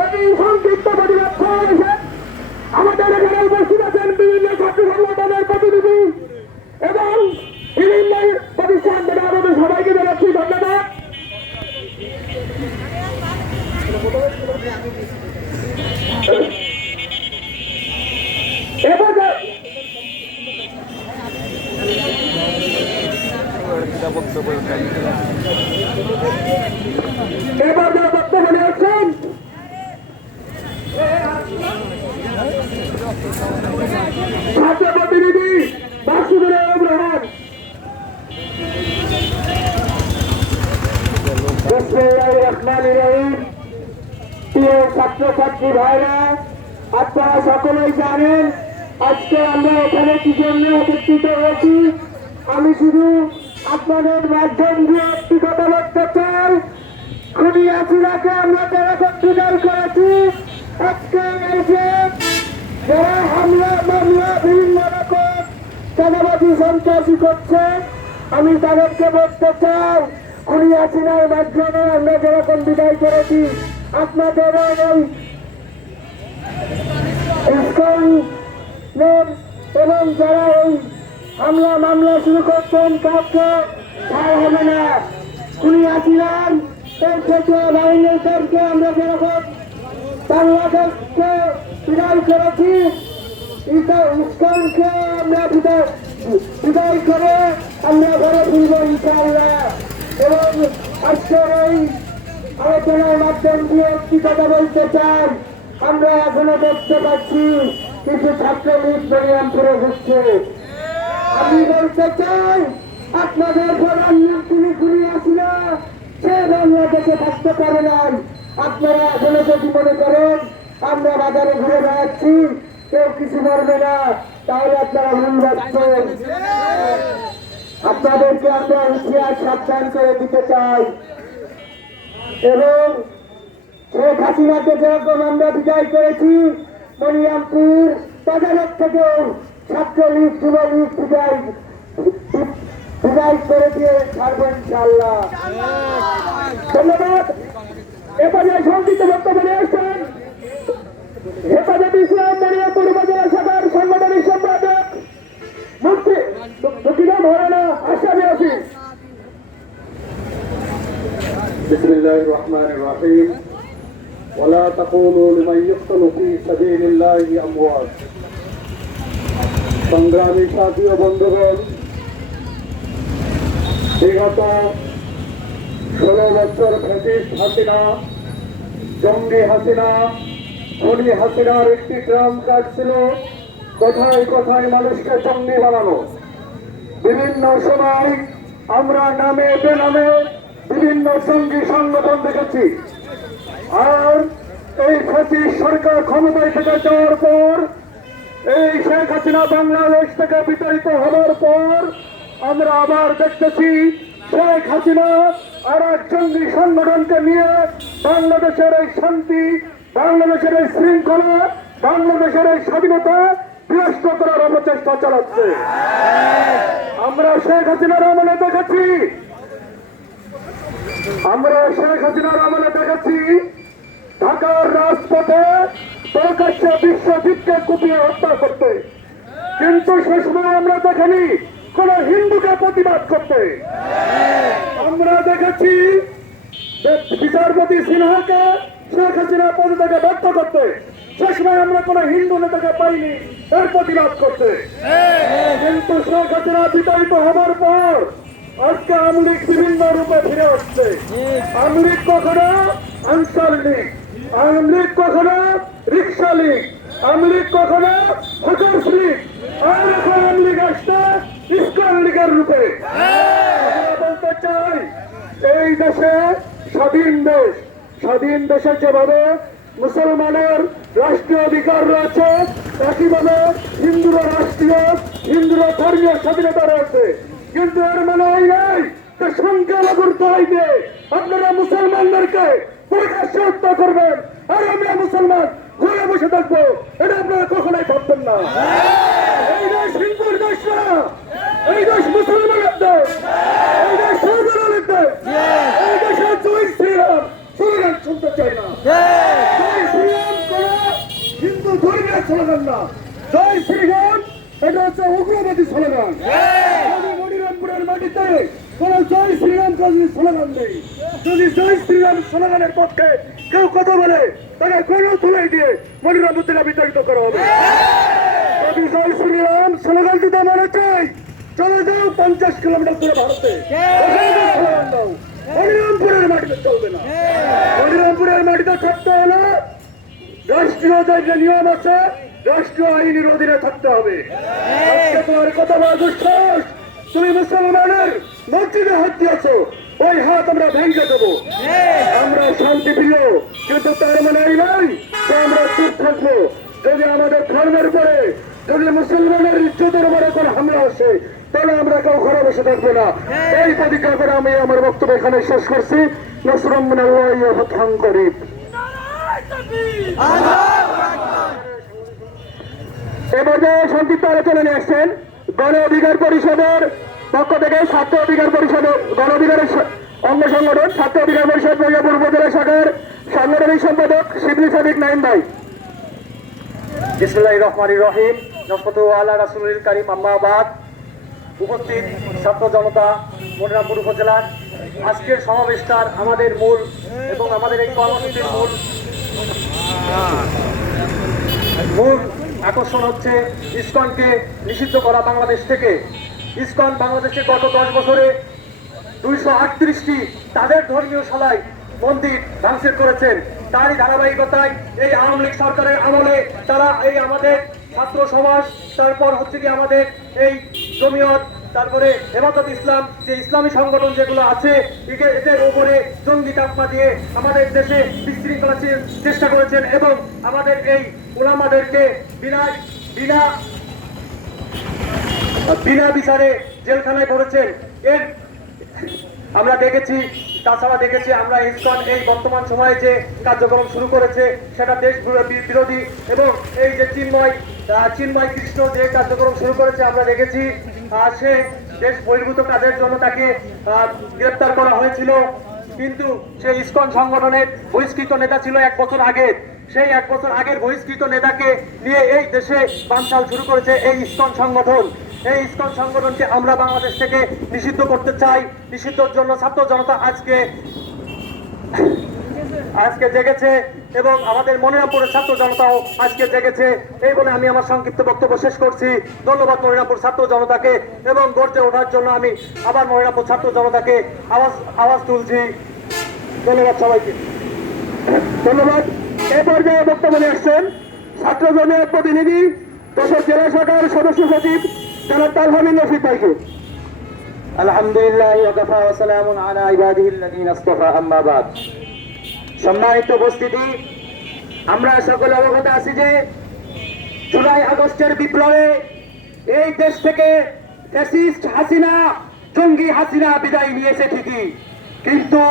এই সংক্ষিপ্ত প্রতিবাদ সমাবেশে আমাদের এখানে উপস্থিত আছেন বিভিন্ন ছাত্র সংগঠনের প্রতিনিধি এবং বিভিন্ন প্রতিষ্ঠান থেকে আমাদের সবাইকে জানাচ্ছি ধন্যবাদ। এবার যারা বক্তব্য নিয়ে আসছেন ছাত্র প্রতিনিধি বাসুদুর রহমান। প্রিয় ছাত্রছাত্রী ভাইরা, আপনারা সকলেই জানেন আজকে আমরা এখানে কি জন্য একত্রিত হয়েছি। আমি শুধু আপনাদের মাধ্যম দিয়ে একটি কথা বলতে চাই, খুনি হাসিনাকে আমরা যারা বিদায় করেছি, আজকে এই যে যারা হামলা মামলা বিভিন্ন রকম চাঁদাবাজি সন্ত্রাসী করছে, আমি তাদেরকে বলতে চাই খুনি হাসিনার মাধ্যমে আমরা যেরকম বিদায় করেছি আপনাদের এই এবং যারা এই হামলা মামলা শুরু করছেন কাউকে ছাড় হবে না। খুনি হাসিনার এর থেকে বাহিনীদেরকে আমরা যেরকম বাংলাদেশকে বিদায় করেছি, ইসলামকে আমরা বিদায় করে আমরা ঘরে ফিরব ইনশাআল্লাহ। এবং আজকের এই আলোচনার মাধ্যম দিয়ে একটি কথা বলতে চাই, আমরা এখনো দেখতে পাচ্ছি কিছু ছাত্রলীগ বলিরামপুরে ঘুরছে। আমি বলতে চাই আপনাদের প্রধানমন্ত্রী খুনি হাসিনা সে বাংলাদেশে থাকতে পারে নাই। আপনারা এখনো যদি মনে করেন আমরা বাজারে ঘুরে বেড়াচ্ছি কেউ কিছু করবে না, তাহলে আপনারা ভুল যাচ্ছেন। আপনাদেরকে আমরা হুঁশিয়ার সাবধান করে দিতে চাই। এবং শেখ হাসিনাকে যেরকম আমরা বিদায় করেছি, বলিরামপুর বাজারের থেকেও ছাত্রলীগ যুবলীগ বিদায় করে দিয়ে ছাড়বো ইনশাআল্লাহ। ধন্যবাদ। এবারে সংক্ষিপ্ত বক্তব্য নিয়ে আসছেন হেফাজত ইসলাম বলিরামপুর উপজেলা শাখার সাংগঠনিক সম্পাদক মুফতি মৌলানা আশরাফি হাফিজ। বিসমিল্লাহির রহমানির রহিম। ওয়ালা তাকুলু লিমান ইয়ুকতালু ফি সাবিলিল্লাহি আমওয়াত। সংগ্রামী সাথী ও বন্ধুগণ, বিগত 16 বছর ফ্যাসিস্ট হাসিনা, জঙ্গি হাসিনা, খুনি হাসিনার একটি ট্রাম কার্ড ছিল কথায় কথায় মানুষকে জঙ্গি বানানো। বিভিন্ন সময় আমরা নামে বেনামে বিভিন্ন জঙ্গি সংগঠন দেখেছি। আর এই ফ্যাসিস্ট সরকার ক্ষমতায় থেকে যাওয়ার পর, এই শেখ হাসিনা বাংলাদেশ থেকে বিতাড়িত হওয়ার পর আমরা আবার দেখতেছি শেখ হাসিনা আর এক জঙ্গি সংগঠনকে নিয়ে বাংলাদেশের এই শান্তি, বাংলাদেশের এই শৃঙ্খলা, বাংলাদেশের এই স্বাধীনতা বিনষ্ট করার অপচেষ্টা চালাচ্ছে। আমরা শেখ হাসিনার আমলে দেখেছি, ঢাকার রাজপথে প্রকাশ্যে বিশ্বজিৎকে কুপিয়ে হত্যা করতে, কিন্তু সে সময় আমরা দেখিনি কোন হিন্দুকে প্রতিবাদ করতে। আমরা দেখেছি বিচারপতি সিনহাকে শেখ হাসিনা পদ থেকে ব্যর্থ করতে, সে সময় আমরা কোন হিন্দু নেতাকে পাইনি এর প্রতিবাদ করতে। কিন্তু শেখ হাসিনা বিতাড়িত হবার পর আজকে আওয়ামী লীগ বিভিন্ন রূপে ফিরে আসছে। আওয়ামী লীগ কখনো আনসার লীগ, আওয়ামী লীগ কখনো রিক্সা লীগ, আওয়ামী লীগ কখনো হকার্স লীগ, আর এখন আওয়ামী লীগ আসছে ইসকন লীগের রূপে। বলতে চাই এই দেশে স্বাধীন দেশ, স্বাধীন দেশে যেভাবে মুসলমানের রাষ্ট্রীয় অধিকার রয়েছে, একইভাবে হিন্দুর রাষ্ট্রীয়, হিন্দুর ধর্মীয় স্বাধীনতা রয়েছে। কিন্তু এর মানে এই নয় যে সংখ্যালঘুর দায়িত্বে আপনারা মুসলমানদেরকে প্রকাশ্যে হত্যা করবেন আর আমরা মুসলমান ঘরে বসে থাকবো, এটা আপনারা কখনোই ভাবতেন না। এই দেশ হিন্দুর দেশ না, এই দেশ মুসলমানের দেশ, এই দেশ সর্বজনীন দেশ, এই দেশে জয় শ্রীরাম শুনতে চাই না। স্লোগান না, জয় শ্রীরাম এটা হচ্ছে উগ্রবাদী স্লোগান। যদি মনিরামপুরের মাটিতে কোন জয় শ্রীরাম যদি স্লোগান নেই, যদি জয় শ্রীরাম স্লোগানের পক্ষে কেউ কথা বলে তাকে গণ তুলে দিয়ে মনিরামপুর থেকে বিতাড়িত করা হবে। যদি জয় শ্রীরাম স্লোগান দিতে মনে চাই, চলে যাও 50 কিলোমিটার দূরে ভারতে, ওখানে গিয়ে স্লোগান দাও। মনিরামপুরের মাটিতে চলবে না। মনিরামপুরের মাটিতে থাকতে হলে রাষ্ট্রীয় যে নিয়ম আছে, রাষ্ট্রীয় আইনের অধীনে থাকতে হবে। আজকে তোমার কথা বলা দুঃসাহস, তুমি মুসলমানের মসজিদে হাত দিয়েছো, ওই হাত আমরা ভেঙে দেবো। আমরা শান্তি প্রিয়, কিন্তু তার মানে এই নয় যে আমরা চুপ থাকবো। যদি আমাদের ধর্মের উপরে, যদি মুসলমানের ইজ্জতের উপরে কোনো হামলা আসে, তাহলে আমরা কেউ ঘরে বসে থাকবো না। এই প্রতিজ্ঞা করে আমি আমার বক্তব্য এখানে শেষ করছি। নসরুম মিনাল্লাহি ওয়া ফাতহুন করিব। এবারে সংক্ষিপ্ত আলোচনা নিয়ে আসছেন গণ অধিকার পরিষদের পক্ষ থেকে ছাত্র অধিকার পরিষদের গণ অধিকারের অঙ্গ সংগঠন ছাত্র অধিকার পরিষদ মির্জাপুর উপজেলা শাখার সাংগঠনিক সম্পাদক শিবলি সাদিক নাইম ভাই। বিসমিল্লাহির রহমানির রহিম। নফতু আলা রাসূলিল কারীম, আম্মা বাদ। উপস্থিত ছাত্র জনতা, মনিরামপুর উপজেলার আজকের সমাবেশটার আমাদের মূল এবং আমাদের এই কর্মসূচির মূল আকর্ষণ হচ্ছে ইসকনকে নিষিদ্ধ করা বাংলাদেশ থেকে। ইসকন বাংলাদেশে গত 10 বছরে 238টি তাদের ধর্মীয় শালায় মন্দির ধ্বংসের করেছেন। তারই ধারাবাহিকতায় এই আওয়ামী লীগ সরকারের আমলে তারা এই আমাদের ছাত্র সমাজ, তারপর হচ্ছে কি আমাদের এই জমিয়ত, তারপরে হেফাজত ইসলাম, যে ইসলামী সংগঠন যেগুলো আছে, এদের উপরে জঙ্গি চাপা দিয়ে আমাদের দেশে বিশৃঙ্খলা চেষ্টা করেছেন এবং আমাদের এই উলামাদেরকে বিনা বিচারে জেলখানায় পড়েছেন। এর আমরা দেখেছি, তাছাড়া দেখেছি আমরা ইসকন এই বর্তমান সময়ে যে কার্যক্রম শুরু করেছে সেটা দেশ বিরোধী এবং এই যে চিন্ময় কৃষ্ণ যে কার্যক্রম শুরু করেছে আমরা দেখেছি। সে দেশ বহির্ভূত কাজের জন্য তাকে গ্রেপ্তার করা হয়েছিল, কিন্তু সেই ইসকন সংগঠনের বহিষ্কৃত নেতা ছিল 1 বছর আগে। সেই 1 বছর আগের বহিষ্কৃত নেতাকে নিয়ে এই দেশে বানচাল শুরু করেছে এই ইসকন সংগঠন। এই ইসকন সংগঠনকে আমরা বাংলাদেশ থেকে নিষিদ্ধ করতে চাই। নিষিদ্ধর জন্য ছাত্র জনতা আজকে জেগেছে এবং আমাদের মনিরামপুরের ছাত্র জনতাও আজকে জেগেছে। এই বলে আমি আমার সংক্ষিপ্ত বক্তব্য শেষ করছি। ধন্যবাদ মনিরামপুর ছাত্র জনতাকে এবং গর্জে ওঠার জন্য আমি আবার মনিরামপুর ছাত্র জনতাকে আওয়াজ তুলছি। ধন্যবাদ সবাইকে। ধন্যবাদ। এই পর্যায়ে বক্তব্য নিয়ে আসছেন ছাত্র জমিয়ত প্রতিনিধি যশোর জেলা শাখার সদস্য সচিব জনাব তালহামিন রফিক ভাইকে। আলহামদুলিল্লাহ ওয়া কাফা ওয়া সালামুন আলা ইবাদিহিল্লাযিনা ইসতাফা, আম্মা বাদ। সম্মানিত উপস্থিতি, আমরা সকলে অবগত আছি যে জুলাই আগস্টের বিপ্লবে এই দেশ থেকে ফ্যাসিস্ট হাসিনা, জঙ্গি হাসিনা বিদায় নিয়েছে ঠিকই, কিন্তু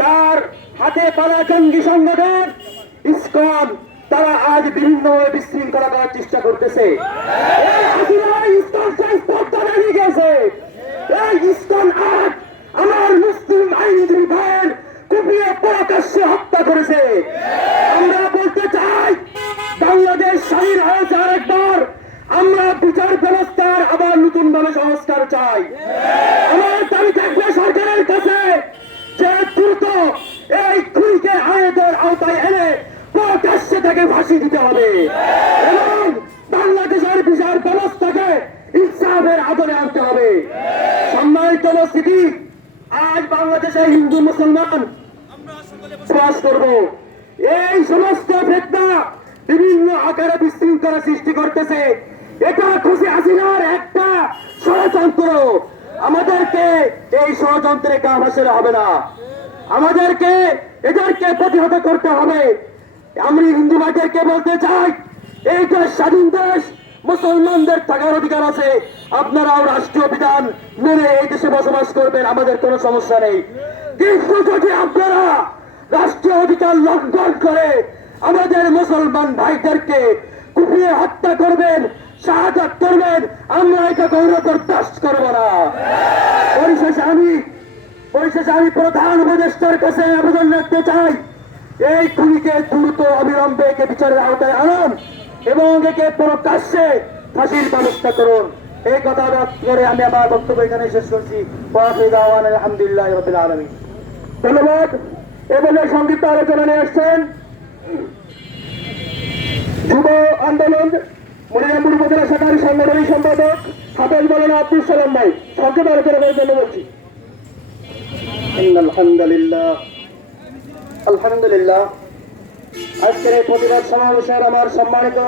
তার হাতে পালা জঙ্গি সংগঠন ইসকন তারা আজ বিভিন্নভাবে বিশৃঙ্খলা করার চেষ্টা করতেছে। এই হাসিনা ইসকন হারিয়ে গেছে। এই ইসকন আজ আমার মুসলিম আইনজীবী ভাইয়ের কুপিয়ে প্রকাশ্যে হত্যা করেছে। আমরা বলতে চাই, বাংলাদেশ স্বাধীন হয়েছে আরেকবার, আমরা বিচার ব্যবস্থার আবার নতুন ভাবে সংস্কার চাই। আমার দাবি থাকবে সরকারের কাছে যে দ্রুত এই খুনিকে আইনের আওতায় এনে প্রকাশ্যে তাকে ফাঁসি দিতে হবে এবং বাংলাদেশের বিচার ব্যবস্থাকে ইনসাফের আদরে আনতে হবে। সম্মানিত উপস্থিতি, আজ বাংলাদেশে হিন্দু মুসলমান বসবাস করব। এই সমস্ত ফেতনা বিভিন্ন আকারে বিশৃঙ্খলা সৃষ্টি করতেছে। এটা খুশি হাসিনার একটা ষড়যন্ত্র। আমাদেরকে এই ষড়যন্ত্রে গা ভাসালে হবে না, আমাদেরকে এদেরকে প্রতিহত করতে হবে। আমি হিন্দু ভাইদেরকে বলতে চাই, এইটা স্বাধীন দেশ, মুসলমানদের থাকার অধিকার আছে। আপনারাও রাষ্ট্রীয় বিধান মেনে এই দেশে বসবাস করবেন, আমাদের কোনো সমস্যা নেই। কিন্তু যদি আপনারা রাষ্ট্রীয় অধিকার লঙ্ঘন করে আমাদের মুসলমান ভাইদেরকে কুপিয়ে হত্যা করবেন, শাহাদাত করবেন, আমরা এটা গৌরব বরদাস্ত করব না। পরিশেষে আমি প্রধান উপদেষ্টার কাছে আবেদন রাখতে চাই, এই খুনিকে দ্রুত অবিলম্বে বিচারের আওতায় আনুন এবং একে প্রকাশ্যে ফাঁসির ব্যবস্থা করুন। এই কথা করে আমি আমার বক্তব্য এখানে শেষ করছি। আলহামদুলিল্লাহ রাব্বিল আলামিন। ধন্যবাদ। এবারে সংক্ষিপ্ত আলোচনা নিয়ে আসছেন যুব আন্দোলন মনিরামপুর উপজেলা শাখার সাংগঠনিক সম্পাদক হাফেজ মাওলানা আব্দুল সালাম ভাই। সংক্ষিপ্ত আলোচনা করার জন্য বলছি। আলহামদুলিল্লাহ, আজকের এই প্রতিবাদ সমাবেশের আমার সম্মানিত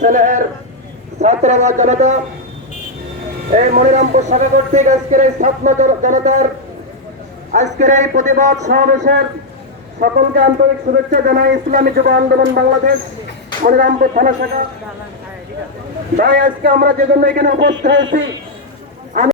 স্নেহের ছাত্র বা জনতা, এই মনিরামপুর শাখা কর্তৃক আজকের এই ছাত্র জনতার আজকের এই প্রতিবাদ সমাবেশের সকলকে আন্তরিক শুভেচ্ছা জানাই। ইসলামী যুব আন্দোলন বাংলাদেশ মনিরামপুর থানা শাখা ভাই, আজকে আমরা যে জন্য এখানে উপস্থিত হয়েছি